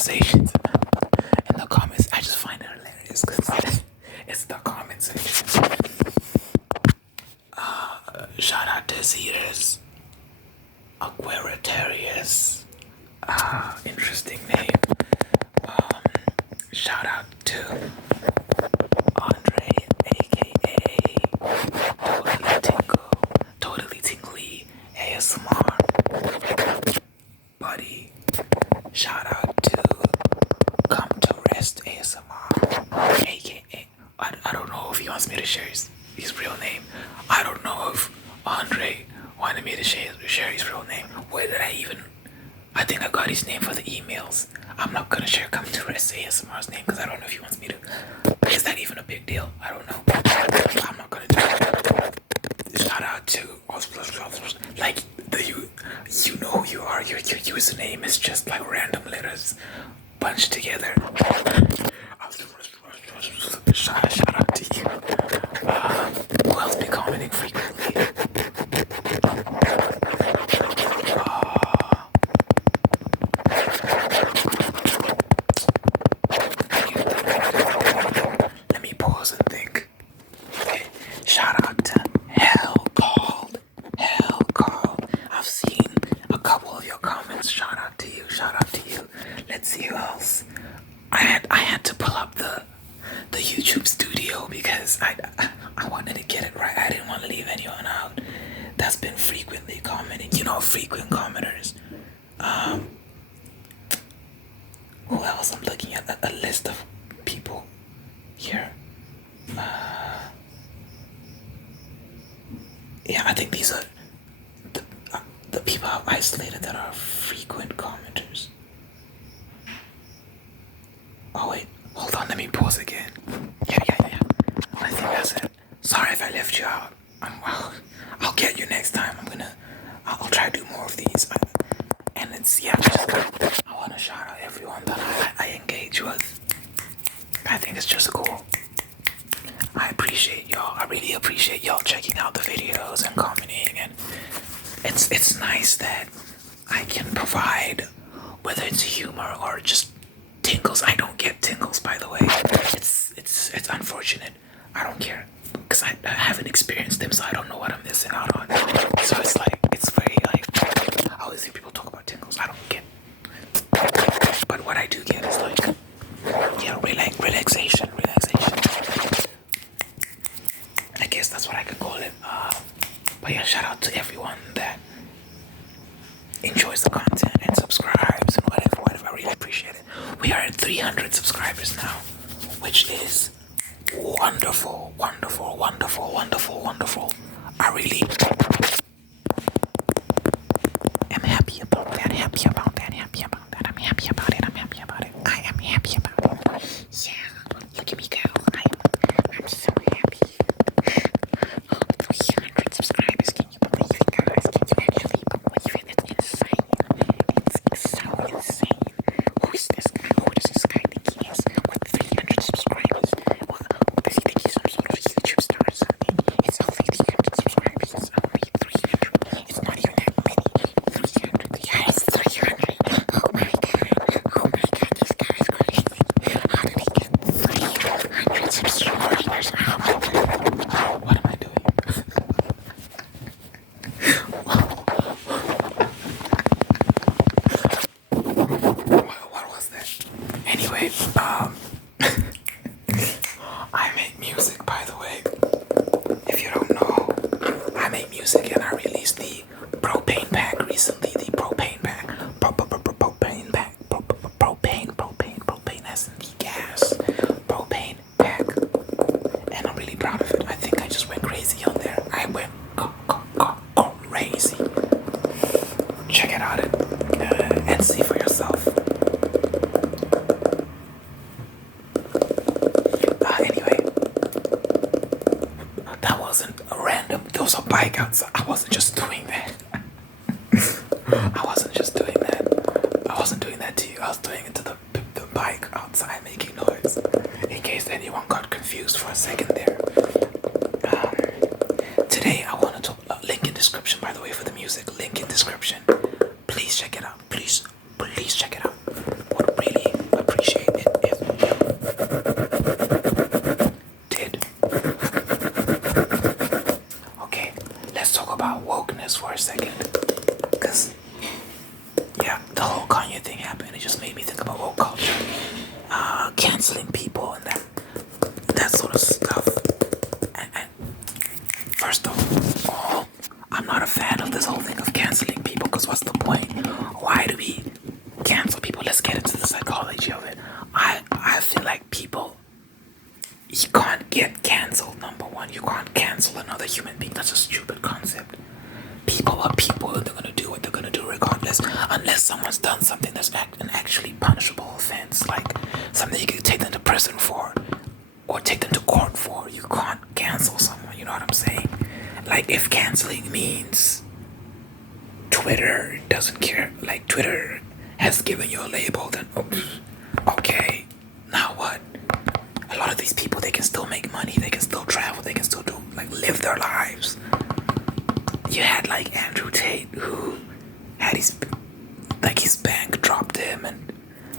conversations in the comments. I just find it hilarious because it's the comment section. Shout out to Zetas, Aquaritarius. Interesting name. Shout out to Andre, aka Totally Tingly ASMR. Buddy. Shout out to Come to Rest ASMR, aka I don't know if he wants me to share his real name. I don't know if Andre wanted me to share his real name. Where did I even? I think I got his name for the emails. I'm not gonna share Come to Rest ASMR's name because I don't know if he wants me to. Is that even a big deal? I don't know. I'm not gonna do it. Shout out to like you know who you are. Your username is just like random letters bunched together. Shout out to you. Who else be commenting frequently? Let me pause and think. Okay. Shout out to Hell Called. I've seen a couple of your comments. Shout out to you. Let's see who else. I had to pull up the YouTube studio because I wanted to get it right. I didn't want to leave anyone out that's been frequently commenting. You know, frequent commenters. Who else? I'm looking at a list of people here. Yeah, I think these are the people I've isolated that are frequent commenters. Oh wait, hold on, let me pause again. Yeah. I think that's it. Sorry if I left you out. I'll get you next time. I'll try to do more of these. And it's, yeah, I want to shout out everyone that I engage with. I think it's just cool. I appreciate y'all. I really appreciate y'all checking out the videos and commenting, and it's nice that I can provide, whether it's humor or just tingles. I don't get tingles, by the way. It's unfortunate. I don't care because I haven't experienced them, so I don't know what I'm missing out on. So it's like, it's very like, I always hear people talk about tingles. I don't get, but what I do get is like, yeah, relaxation. I guess that's what I could call it. But yeah, shout out to everyone that enjoys the content and subscribes and whatever. I really appreciate it. We are at 300 subscribers now, which is wonderful. I really am happy about that. I am happy about it. Yeah, look at me go. I'm so happy. 300 subscribers. Can you believe it, guys? Can you actually believe it? It's insane. It's so insane. Who is this guy? Who does this guy think he is? With 300 subscribers? What does he think he's some sort of YouTube star or something? It's only 300 subscribers. It's only 300. It's not even that many. 300. Yeah, it's 300. Oh my god, this guy's crazy. How did he get 300 subscribers? What am I doing? What was that? Anyway, I make music, by the way. If you don't know, I make music and I released the propane pack recently. The propane pack. Propane as in the gas. Propane pack. And I'm really proud of it. I think I just went crazy on there. I went crazy. Check it out and see for yourself. Anyway, that wasn't a random. There was a bike outside. I wasn't just doing that. I wasn't doing that to you. I was doing it to the bike outside making noise. In case anyone got confused for a second there. Today I want to talk. Link in description, by the way, for the music. Link in description. Please check it out. Please check it out. Would really canceling people and that sort of stuff. And first of all, I'm not a fan of this whole thing of canceling people because what's the point? Why do we cancel people? Let's get into the psychology of it. I feel like people, you can't get cancelled. Number one, you can't cancel another human being. That's a stupid concept. People are people and they're gonna do what they're gonna do regardless, unless someone's done something that's an actually punishable offense, like something you can take them to prison for or take them to court for. You can't cancel someone, you know what I'm saying? Like, if canceling means Twitter doesn't care, like Twitter has given you a label, then okay, now what? A lot of these people, they can still make money, they can still travel, they can still do, like, live their lives. You had like Andrew Tate, who had his bank dropped him and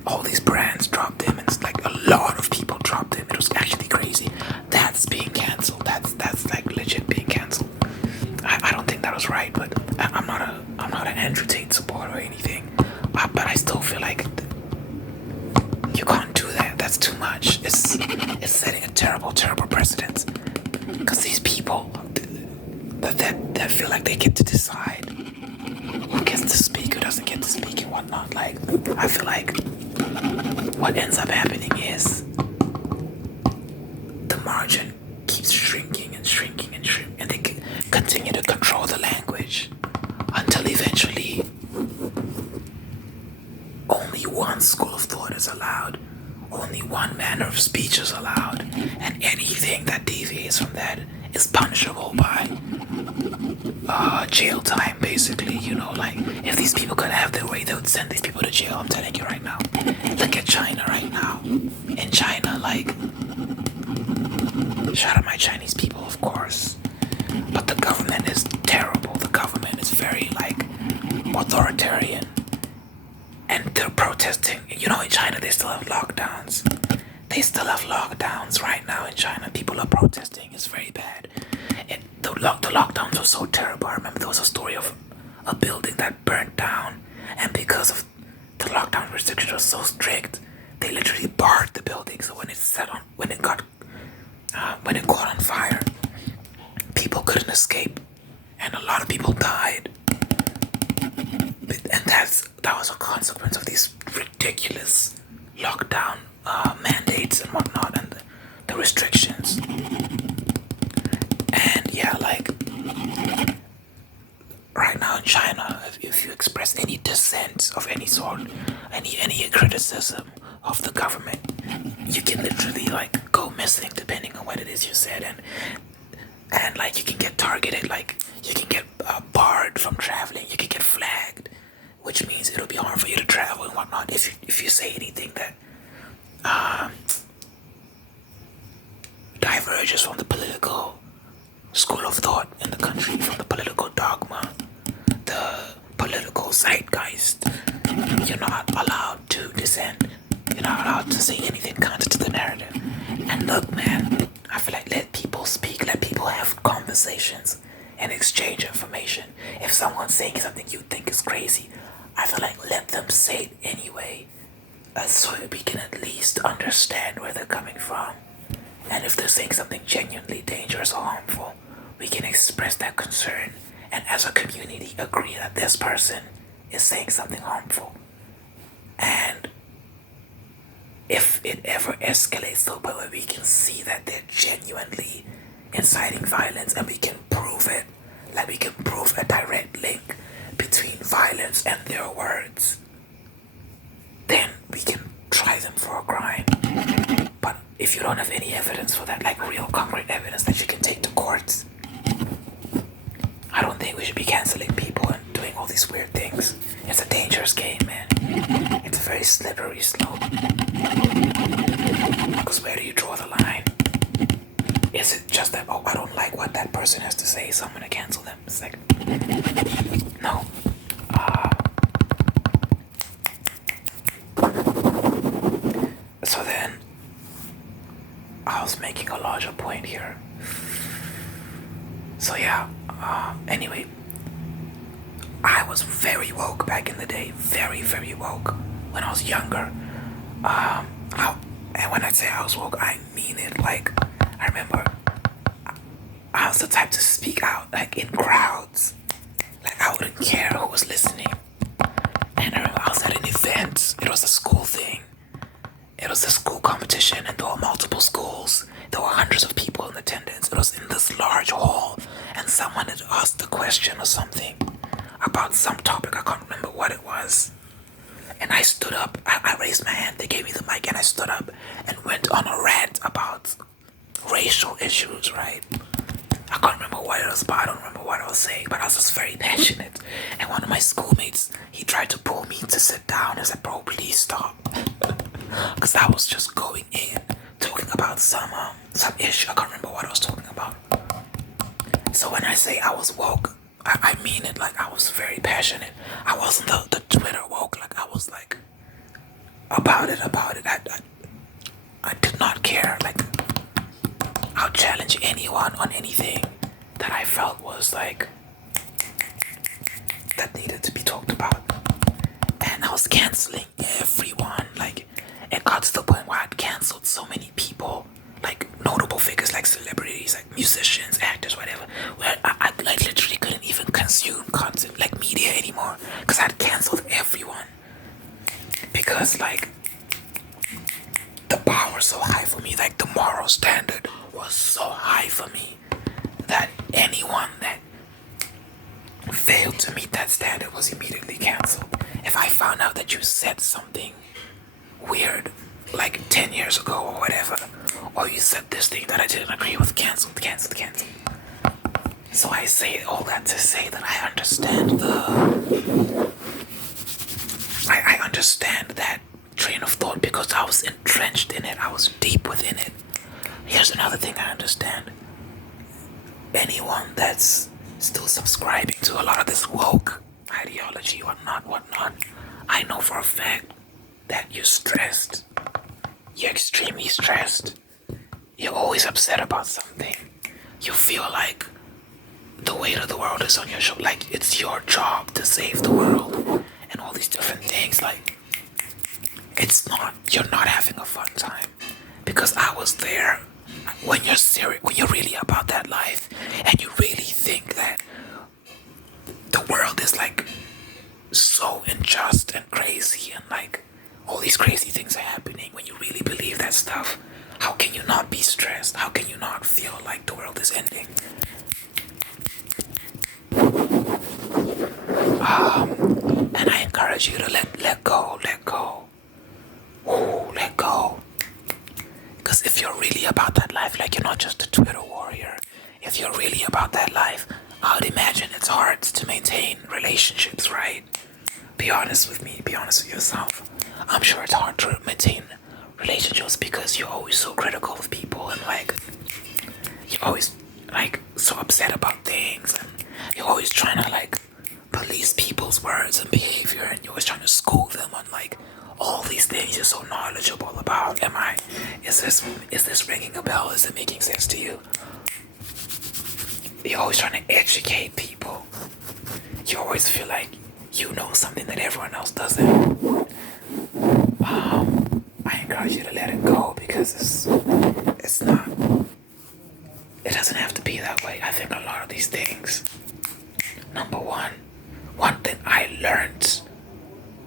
all these brands dropped him, and it's like a lot of people dropped him. It was actually crazy. That's being cancelled. That's like legit being cancelled. I don't think that was right, but I'm not an Andrew Tate supporter or anything. But I still feel like you can't do that. That's too much. It's setting a terrible precedent. Because these people that feel like they get to decide who gets to speak, who doesn't get to speak, and whatnot. Like, I feel like what ends up happening is the margin keeps shrinking and shrinking and shrinking, and they continue to control the language until eventually only one school of thought is allowed, only one manner of speech is allowed, and anything that deviates from that is punishable by jail time, basically. You know, like, if these people could have their way, they would send these people to jail. I'm telling you right now. Look at China right now. In China, like, shout out my Chinese people, of course, but the government is terrible. The government is very, like, authoritarian, and they're protesting. You know, in China they still have lockdowns. They still have lockdowns right now in China. People are protesting. It's very bad. The lockdowns were so terrible. I remember there was a story of a building that burnt down, and because of the lockdown restrictions were so strict, they literally barred the building. So when it caught on fire, people couldn't escape, and a lot of people died. And that was a consequence of these ridiculous lockdown mandates and whatnot, and the restrictions. And yeah, like, right now in China, if you express any dissent of any sort, any criticism of the government, you can literally, like, go missing depending on what it is you said, and like, you can get targeted, like, you can get barred from traveling, you can get flagged, which means it'll be hard for you to travel and whatnot if you say anything that diverges from the political school of thought in the country, from the political dogma, the political zeitgeist. You're not allowed to dissent. You're not allowed to say anything counter to the narrative. And look, man, I feel like, let people speak, let people have conversations and exchange information. If someone's saying something you think is crazy, I feel like, let them say it anyway, so we can at least understand where they're coming from. And if they're saying something genuinely dangerous or harmful, we can express that concern and as a community agree that this person is saying something harmful. And if it ever escalates to a point where we can see that they're genuinely inciting violence and we can prove it, like, we can prove a direct link between violence and their words, then we can try them for a crime. But if you don't have any evidence for that, like real concrete evidence that you can take to courts, I don't think we should be canceling people and doing all these weird things. It's a dangerous game, man. It's a very slippery slope. Because where do you draw the line? Is it just that, oh, I don't like what that person has to say, so I'm gonna cancel them? It's like, no. So then, I was making a larger point here. So yeah, anyway, I was very woke back in the day, very, very woke when I was younger. And when I say I was woke, I mean it. Like, I remember I was the type to speak out, like in crowds. Like, I wouldn't care who was listening. And I remember I was at an event. It was a school thing. It was a school competition, and there were multiple schools. There were hundreds of people in attendance. It was in this large hall, and someone had asked a question or something about some topic. I can't remember what it was. And I stood up. I raised my hand. They gave me the mic, and I stood up and went on a rant about racial issues, right? I can't remember what it was about. I don't remember what I was saying, but I was just very passionate. And one of my schoolmates, he tried to pull me to sit down. I said, bro, please stop. Because I was just going in, talking about some issue. I can't remember what I was talking about. So when I say I was woke, I mean it. Like, I was very passionate. I wasn't the Twitter woke. Like, I was like, about it. I did not care. Like, I'll challenge anyone on anything that I felt was like, that needed to be talked about. And I was canceling everyone. Like, it got to the point where I'd cancelled so many people, like notable figures, like celebrities, like musicians, actors, whatever, where I like literally couldn't even consume content, like media anymore, because I'd cancelled everyone. Because, like, the bar was so high for me, like the moral standard was so high for me, that anyone that failed to meet that standard was immediately cancelled. If I found out that you said something weird, like 10 years ago or whatever, or you said this thing that I didn't agree with, cancelled. So I say all that to say that I understand I understand that train of thought, because I was entrenched in it. I was deep within it. Here's another thing I understand. Anyone that's still subscribing to a lot of this woke ideology, whatnot, I know for a fact that you're stressed. You're extremely stressed. You're always upset about something. You feel like the weight of the world is on your shoulder. Like, it's your job to save the world. And all these different things. Like, it's not, you're not having a fun time. Because I was there. When you're serious, when you're really about that life, and you really think that the world is like so unjust and crazy, and like all these crazy things are happening, when you really believe that stuff, how can you not be stressed? How can you not feel like the world is ending? And I encourage you to let go. Ooh, let go. Because if you're really about that life, like, you're not just a Twitter warrior. If you're really about that life, I would imagine it's hard to maintain relationships, right? Be honest with me. Be honest with yourself. I'm sure it's hard to maintain relationships because you're always so critical of people, and like, you're always like so upset about things, and you're always trying to like police people's words and behavior, and you're always trying to school them on like all these things you're so knowledgeable about. Is this ringing a bell? Is it making sense to you? You're always trying to educate people. You always feel like you know something that everyone else doesn't. I encourage you to let it go, because it's not, it doesn't have to be that way. I think a lot of these things, number one thing I learned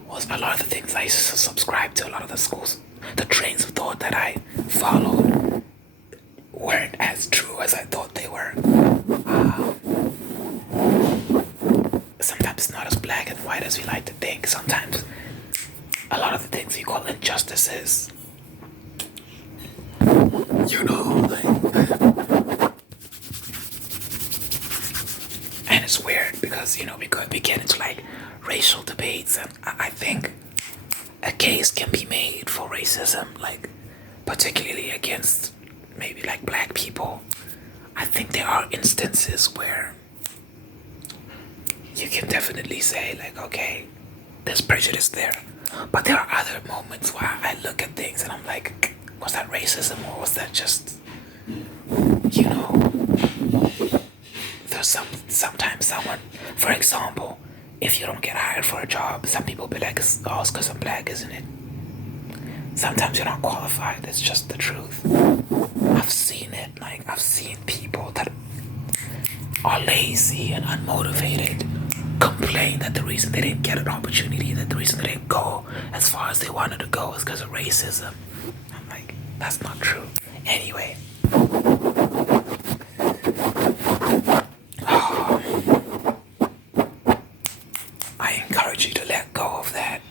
was a lot of the things I subscribed to, a lot of the schools, the trains of thought that I followed weren't as true as I thought they were. Sometimes it's not as black and white as we like to think. Sometimes a lot of the things we call injustices, you know, and it's weird because, you know, we get into like racial debates, and I think a case can be made for racism, like particularly against maybe like black people. I think there are instances where you can definitely say like, okay, there's prejudice there. But there are other moments where I look at things and I'm like, was that racism, or was that just, you know, there's sometimes someone, for example, if you don't get hired for a job, some people be like, oh, it's because I'm black, isn't it? sometimes you're not qualified. It's just the truth. I've seen it. Like, I've seen people that are lazy and unmotivated complain that the reason they didn't get an opportunity, that the reason they didn't go as far as they wanted to go is because of racism. I'm like, that's not true. Anyway, I encourage you to let go of that.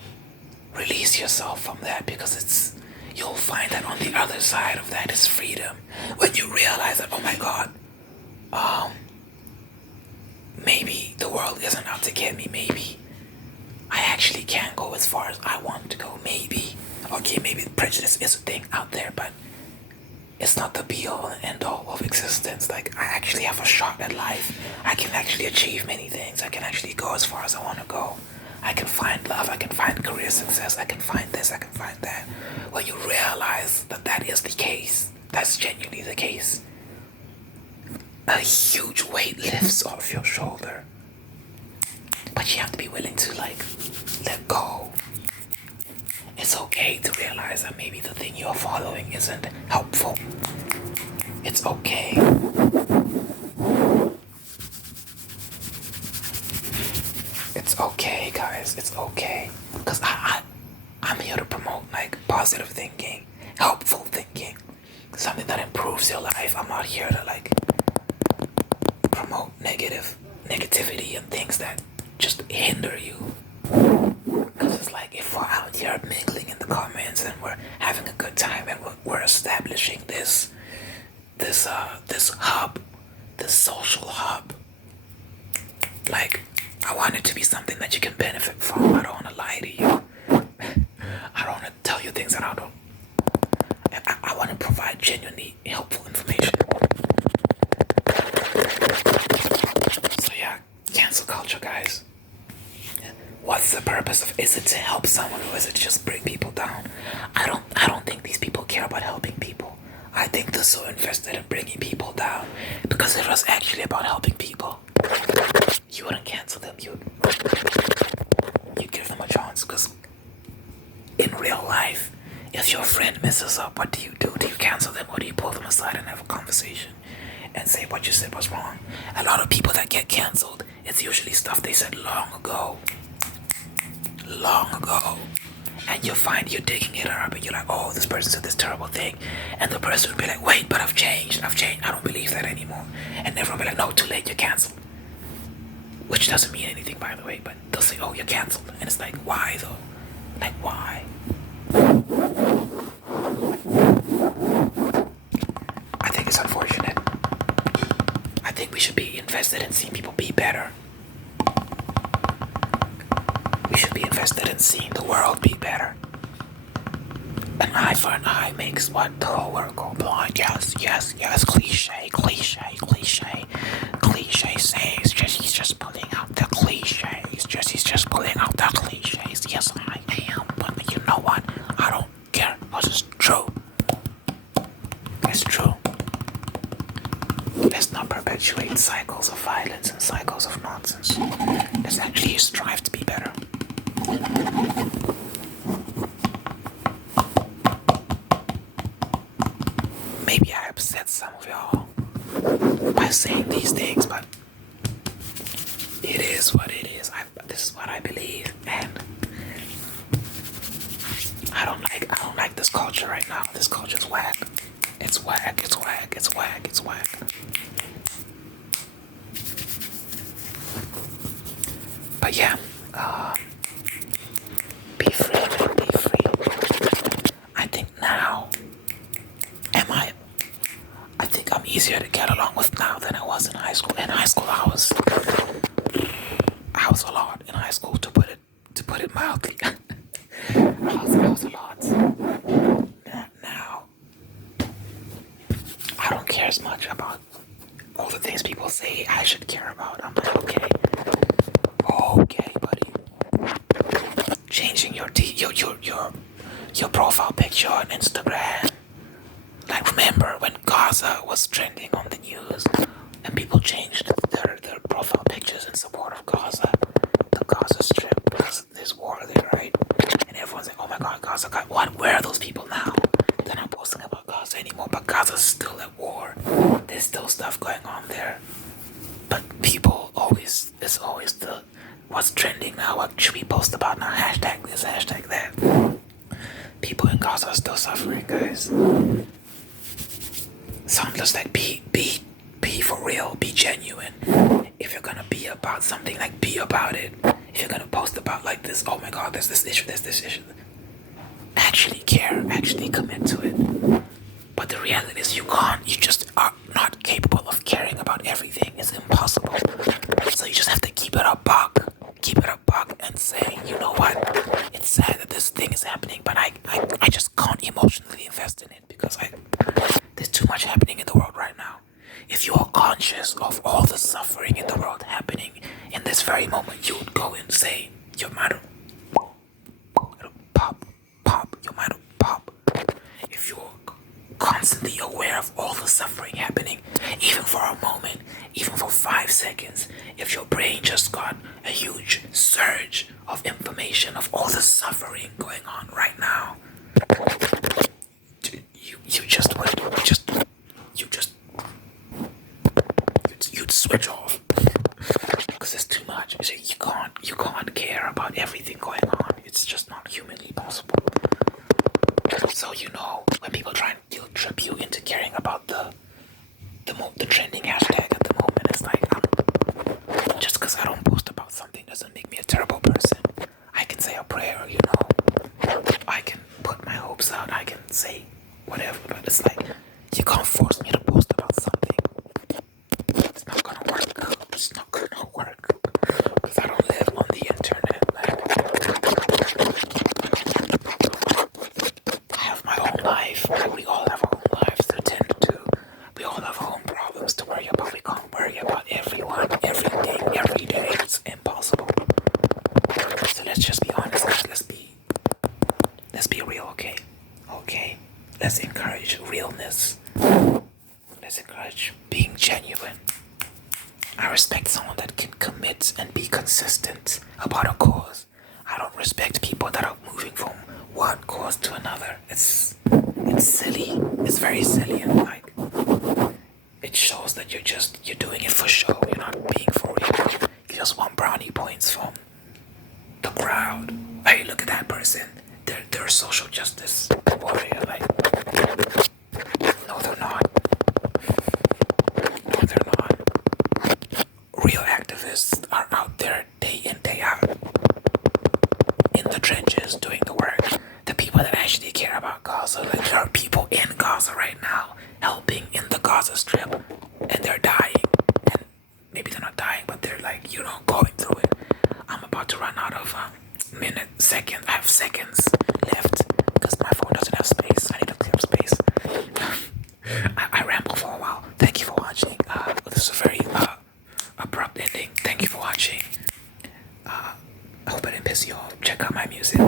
Release yourself from that, because you'll find that on the other side of that is freedom. When you realize that, oh my god, maybe the world isn't out to get me, maybe I actually can't go as far as I want to go, maybe. Okay, maybe prejudice is a thing out there, but it's not the be all and end all of existence. Like, I actually have a shot at life. I can actually achieve many things. I can actually go as far as I want to go. I can find love. I can find career success. I can find this. I can find that. When you realize that that is the case, that's genuinely the case, a huge weight lifts off your shoulder. But you have to be willing to, like, let go. It's okay to realize that maybe the thing you're following isn't helpful. It's okay. It's okay, guys. It's okay. Because I'm here to promote, like, positive thinking, helpful thinking, something that improves your life. I'm not here to, like, promote negativity and things that just hinder you. Because it's like, if we're out here mingling in the comments and we're having a good time and we're establishing this hub, this social hub, like, I want it to be something that you can benefit from. I don't want to lie to you. I don't want to tell you things that I don't. I want to provide genuinely helpful information. So yeah, cancel culture, guys. What's the purpose of? Is it to help someone, or is it just bring people down? I don't think these people care about helping people. I think they're so invested in bringing people down, because if it was actually about helping people, you wouldn't cancel them. You give them a chance, because in real life, if your friend messes up, what do you do? Do you cancel them, or do you pull them aside and have a conversation and say what you said was wrong? A lot of people that get canceled, it's usually stuff they said long ago. And you find you're digging it up and you're like, oh, this person said this terrible thing, and the person will be like, wait, but I've changed, I don't believe that anymore. And everyone will be like, no, too late, you're cancelled. Which doesn't mean anything, by the way, but they'll say, oh, you're cancelled. And it's like, why though? Like, why? I think it's unfortunate. I think we should be invested in seeing people be better. We should be invested in seeing the world be better. An eye for an eye makes what? The whole world go blind. Yes. Cliche sayings. Jesse's just pulling out the cliches. Yes, I am. But you know what? I don't care, because it's true. It's true. Let's not perpetuate cycles of violence and cycles of nonsense. Let's actually strive to be better. Maybe I upset some of y'all by saying these things, but it is what it is. This is what I believe, and I don't like this culture right now. This culture's whack. It's whack. But yeah, be free, man, be free. I think now, I think I'm easier to get along with now than I was in high school. In high school, I was a lot in high school, to put it mildly. I was a lot. Now, I don't care as much about all the things people say I should care about. I'm like, okay, buddy. Changing your profile picture on Instagram. Like, remember when Gaza was trending on the news and people changed their profile pictures in support of Gaza, the Gaza Strip, because there's war there, right? And everyone's like, oh my god, Gaza, God, what? Where are those people what's trending now? What should we post about now? Hashtag this, hashtag that. People in Gaza are still suffering, guys. So I'm just like, be for real, be genuine. If you're gonna be about something, like be about it. If you're gonna post about like this, oh my god, there's this issue, actually care, actually commit to it. But the reality is you can't, you just are not capable of caring about everything. It's impossible. So you just have to keep it a buck. Keep it a buck and say, you know what? It's sad that this thing is happening, but I just can't emotionally invest in it because there's too much happening in the world right now. If you are conscious of all the suffering in the world happening in this very moment, you would go insane. Your mind will pop. Your mind will pop. If you're constantly aware of all the suffering happening, even for a moment, even for 5 seconds, if your brain just got a huge surge of information of all the suffering going on right now, you'd switch off because it's too much. You can't care about everything going on. It's just not humanly possible. So when people try and guilt trip you into caring about the trending hashtag at the moment, it's like just because I don't post about something doesn't make me a terrible person. I can say a prayer, I can put my hopes out, I can say whatever, but it's like you can't force me to post about something. It's not gonna work. It's not gonna work because I don't live on the internet. I have my own life. We all have our own lives to tend to. We all have our own problems to worry about. We can't worry about everyone, everything, every day. It's impossible. So let's just be honest, guys. Let's be real, okay? Okay. Let's encourage realness. Let's encourage being genuine. I respect someone that can commit and be consistent about a cause. I don't respect people that are moving from one cause to another. It's silly. It's very silly, and it shows that you're doing it for show. You're not being for real. You just want brownie points from the crowd. Hey, look at that person. They're a social justice warrior. No, they're not. No, they're not. Real activists are out there day in, day out in the trenches doing the work. The people that actually care about Gaza, there are people in Gaza right now helping in the Gaza Strip, and they're dying. And maybe they're not dying, but they're going through it. I'm about to run out of seconds. I have seconds left because my phone doesn't have space. I need to clear up space. I ramble for a while. Thank you for watching. This is a very abrupt ending. Thank you for watching. I hope I didn't piss you off. Check out my music.